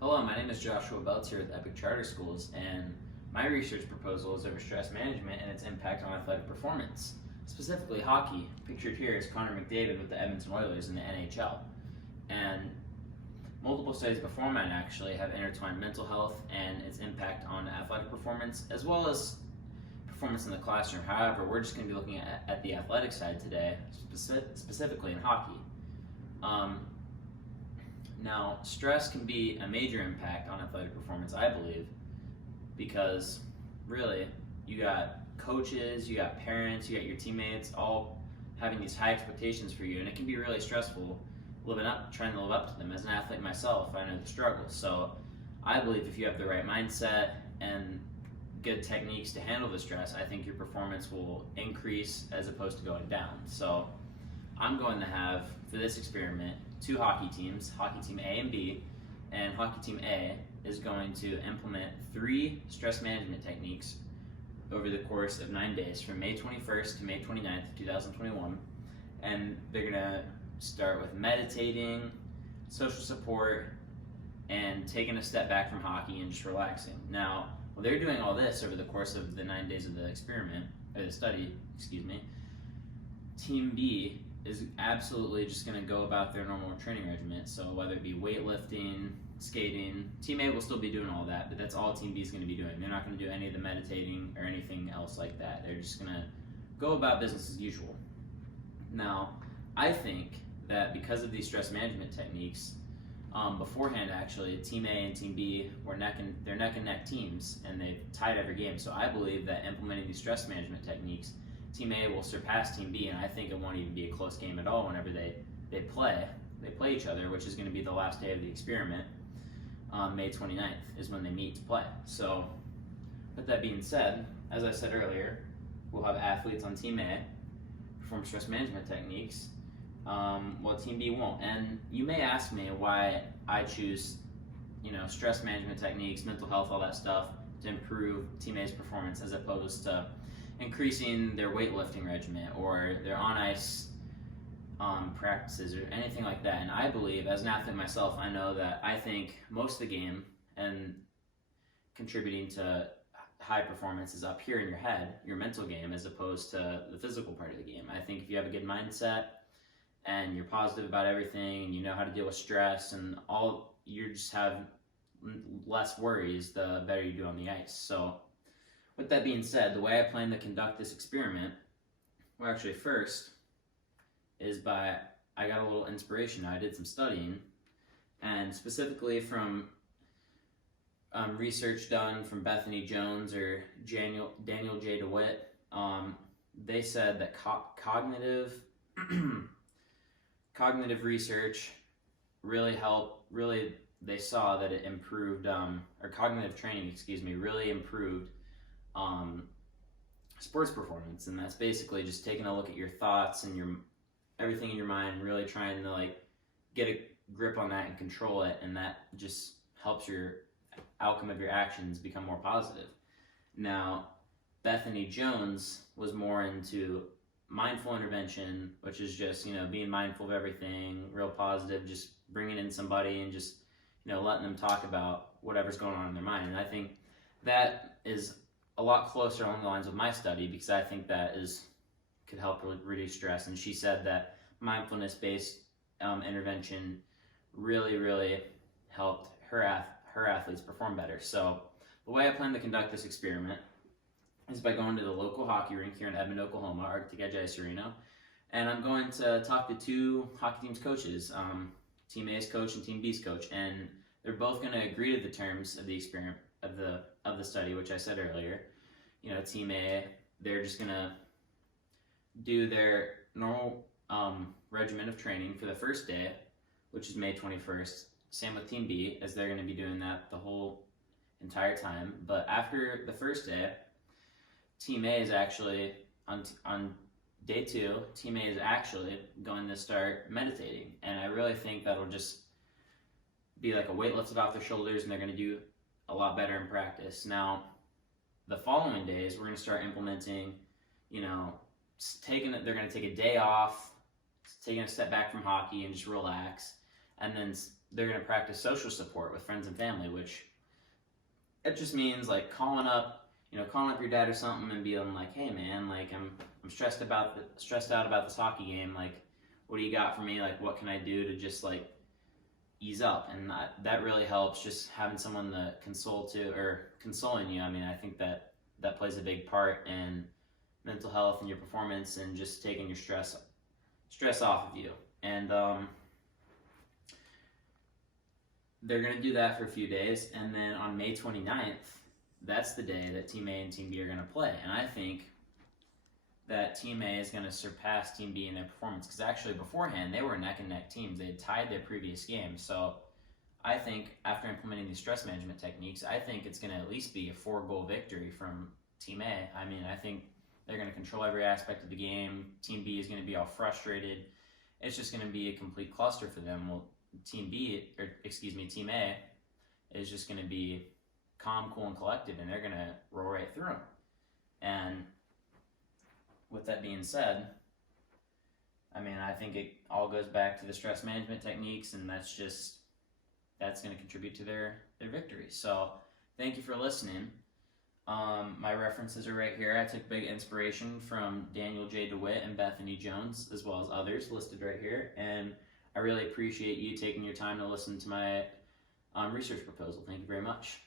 Hello, my name is Joshua Belz here with Epic Charter Schools, and my research proposal is over stress management and its impact on athletic performance. Specifically hockey. Pictured here is Connor McDavid with the Edmonton Oilers in the NHL. And multiple studies before mine actually have intertwined mental health and its impact on athletic performance, as well as performance in the classroom. However, we're just going to be looking at the athletic side today, specifically in hockey. Now, stress can be a major impact on athletic performance, I believe, because really, you got coaches, you got parents, you got your teammates, all having these high expectations for you, and it can be really stressful trying to live up to them. As an athlete myself, I know the struggles. So, I believe if you have the right mindset and good techniques to handle the stress, I think your performance will increase as opposed to going down. So, I'm going to have, for this experiment, two hockey teams, hockey team A and B, and hockey team A is going to implement 3 stress management techniques over the course of 9 days, from May 21st to May 29th, 2021. And they're going to start with meditating, social support, and taking a step back from hockey and just relaxing. Now, while they're doing all this over the course of the 9 days of the experiment, or the study, Team B is absolutely just going to go about their normal training regimen. So whether it be weightlifting, skating, Team A will still be doing all that, but that's all Team B is going to be doing. They're not going to do any of the meditating or anything else like that. They're just going to go about business as usual. Now, I think that because of these stress management techniques, beforehand actually, Team A and Team B they're neck and neck teams, and they've tied every game. So I believe that implementing these stress management techniques, Team A will surpass Team B, and I think it won't even be a close game at all whenever they play each other, which is going to be the last day of the experiment. May 29th is when they meet to play. So, with that being said, as I said earlier, we'll have athletes on Team A perform stress management techniques, while Team B won't. And you may ask me why I choose, stress management techniques, mental health, all that stuff to improve Team A's performance as opposed to increasing their weightlifting regimen or their on-ice practices or anything like that. And I believe, as an athlete myself, I know that I think most of the game and contributing to high performance is up here in your head, your mental game, as opposed to the physical part of the game. I think if you have a good mindset and you're positive about everything and you know how to deal with stress and you just have less worries, the better you do on the ice. So, with that being said, the way I plan to conduct this experiment, well, actually first, is I got a little inspiration. I did some studying, and specifically from research done from Bethany Jones or Daniel J. DeWitt. They said that cognitive research really helped. They saw that it improved, or cognitive training, really improved sports performance. And that's basically just taking a look at your thoughts and everything in your mind, really trying to get a grip on that and control it, and that just helps your outcome of your actions become more positive. Now, Bethany Jones was more into mindful intervention, which is just being mindful of everything, real positive, just bringing in somebody and just letting them talk about whatever's going on in their mind. And I think that is a lot closer along the lines of my study, because I think that could help reduce stress. And she said that mindfulness-based intervention really helped her athletes perform better. So the way I plan to conduct this experiment is by going to the local hockey rink here in Edmond, Oklahoma, Arctic Edge Ice Arena, and I'm going to talk to 2 hockey teams' coaches, Team A's coach and Team B's coach, and they're both going to agree to the terms of the experiment of the study, which I said earlier. Team A, they're just going to do their normal regimen of training for the first day, which is May 21st. Same with Team B, as they're going to be doing that the whole entire time. But after the first day, Team A is actually, on day 2, Team A is actually going to start meditating. And I really think that'll just be like a weight lifted off their shoulders, and they're going to do a lot better in practice. Now, the following days, we're going to start implementing, they're going to take a day off, taking a step back from hockey and just relax. And then they're going to practice social support with friends and family, which it just means like calling up your dad or something and being like, hey man, like I'm stressed out about this hockey game. Like, what do you got for me? Like, what can I do to just like ease up? And that really helps, just having someone to consoling you. I mean, I think that plays a big part in mental health and your performance and just taking your stress off of you. And they're going to do that for a few days, and then on May 29th, that's the day that Team A and Team B are going to play. And I think that Team A is going to surpass Team B in their performance, because actually beforehand they were neck and neck teams. They had tied their previous game. So I think after implementing these stress management techniques, I think it's going to at least be a 4-goal victory from Team A. I mean, I think they're going to control every aspect of the game. Team B is going to be all frustrated. It's just going to be a complete cluster for them. Well, Team A is just going to be calm, cool, and collected, and they're going to roll right through them. And with that being said, I mean, I think it all goes back to the stress management techniques, and that's going to contribute to their victory. So thank you for listening. My references are right here. I took big inspiration from Daniel J. DeWitt and Bethany Jones, as well as others listed right here. And I really appreciate you taking your time to listen to my research proposal. Thank you very much.